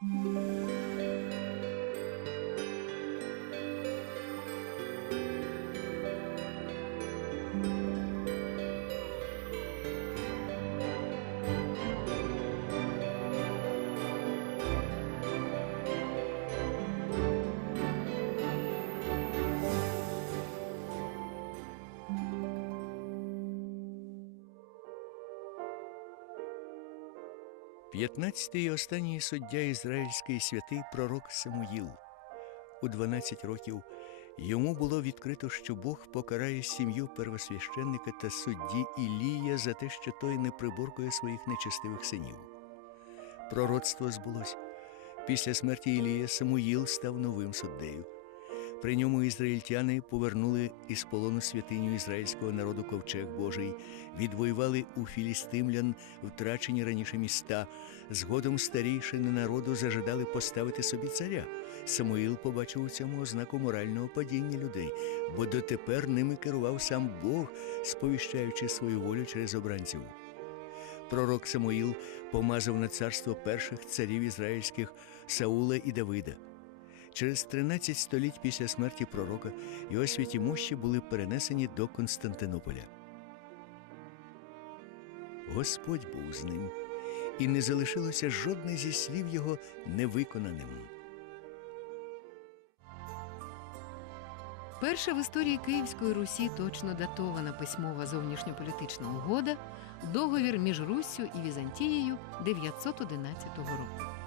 Música П'ятнадцятий і останній суддя ізраїльський святий пророк Самуїл. У 12 років йому було відкрито, що Бог покарає сім'ю первосвященника та судді Ілія за те, що той не приборкує своїх нечестивих синів. Пророцтво збулось. Після смерті Ілія Самуїл став новим суддею. При ньому ізраїльтяни повернули із полону святиню ізраїльського народу ковчег Божий, відвоювали у філістимлян втрачені раніше міста. Згодом старійшини народу зажадали поставити собі царя. Самуїл побачив у цьому ознаку морального падіння людей, бо дотепер ними керував сам Бог, сповіщаючи свою волю через обранців. Пророк Самуїл помазав на царство перших царів ізраїльських Саула і Давида. Через 13 століть після смерті пророка його святі мощі були перенесені до Константинополя. Господь був з ним, і не залишилося жодне зі слів його невиконаним. Перша в історії Київської Русі точно датована письмова зовнішньополітична угода договір між Руссю і Візантією 911 року.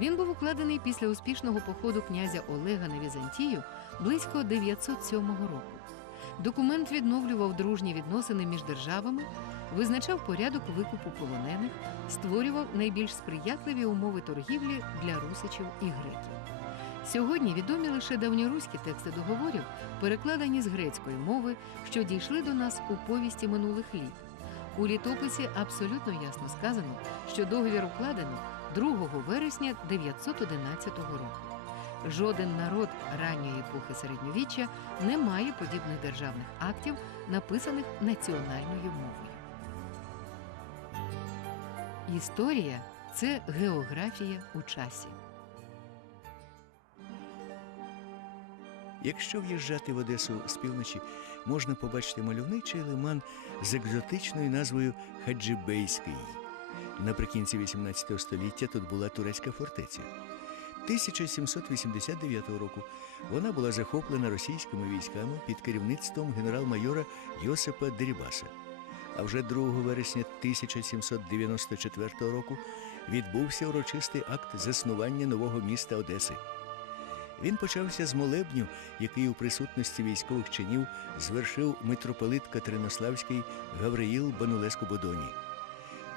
Він був укладений після успішного походу князя Олега на Візантію близько 907 року. Документ відновлював дружні відносини між державами, визначав порядок викупу полонених, створював найбільш сприятливі умови торгівлі для русичів і греків. Сьогодні відомі лише давньоруські тексти договорів, перекладені з грецької мови, що дійшли до нас у повісті минулих літ. У літописі абсолютно ясно сказано, що договір укладено 2 вересня 911 року. Жоден народ ранньої епохи середньовіччя не має подібних державних актів, написаних національною мовою. Історія це географія у часі. Якщо в'їжджати в Одесу з півночі, можна побачити мальовничий лиман з екзотичною назвою Хаджибейський. Наприкінці XVIII століття тут була турецька фортеця. 1789 року вона була захоплена російськими військами під керівництвом генерал-майора Йосипа Дерібаса. А вже 2 вересня 1794 року відбувся урочистий акт заснування нового міста Одеси. Він почався з молебню, який у присутності військових чинів звершив митрополит Катеринославський Гавриїл Банулеско Бодоні.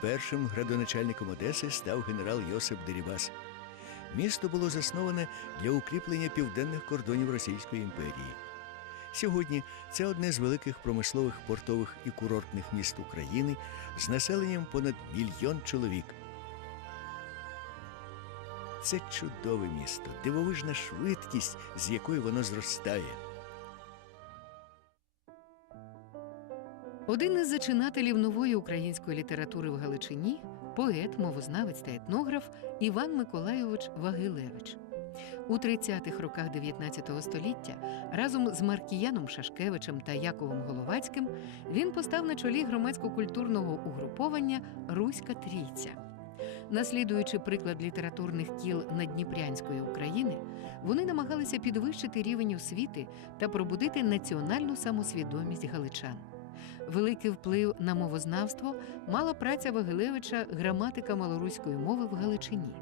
Першим градоначальником Одеси став генерал Йосип Дерібас. Місто було засноване для укріплення південних кордонів Російської імперії. Сьогодні це одне з великих промислових портових і курортних міст України з населенням понад мільйон чоловік. Це чудове місто, дивовижна швидкість, з якою воно зростає. Один із зачинателів нової української літератури в Галичині поет, мовознавець та етнограф Іван Миколайович Вагилевич. У 30-х роках 19 століття разом з Маркіяном Шашкевичем та Яковом Головацьким він постав на чолі громадсько-культурного угруповання Руська Трійця. Наслідуючи приклад літературних кіл Надніпрянської України, вони намагалися підвищити рівень освіти та пробудити національну самосвідомість галичан. Великий вплив на мовознавство мала праця Вагилевича граматика малоруської мови в Галичині.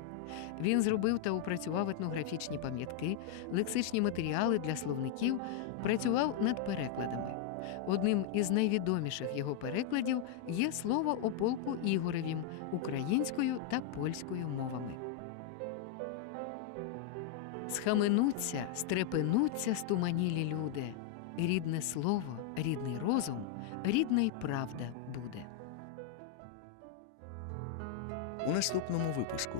Він зробив та опрацював етнографічні пам'ятки, лексичні матеріали для словників, працював над перекладами. Одним із найвідоміших його перекладів є слово о полку Ігоревім українською та польською мовами. Схаменуться, стрепенуться стуманілі люди. Рідне слово, рідний розум, рідна й правда буде. У наступному випуску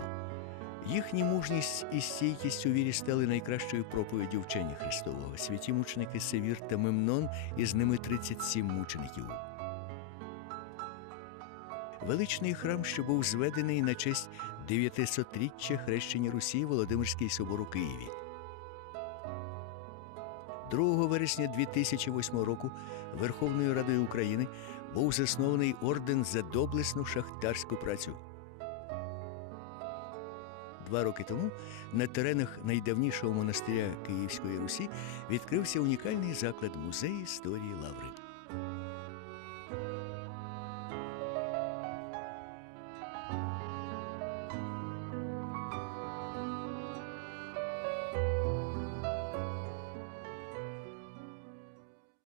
їхні мужність і стійкість у вірі стали найкращою проповіддю вчення Христового. Святі мученики Севір та Мемнон, і з ними 37 мучеників. Величний храм, що був зведений на честь 900-річчя хрещення Русі Володимирський собор у Києві. 2 вересня 2008 року Верховною Радою України був заснований орден за доблесну шахтарську працю. Два роки тому на теренах найдавнішого монастиря Київської Русі відкрився унікальний заклад музей історії Лаври.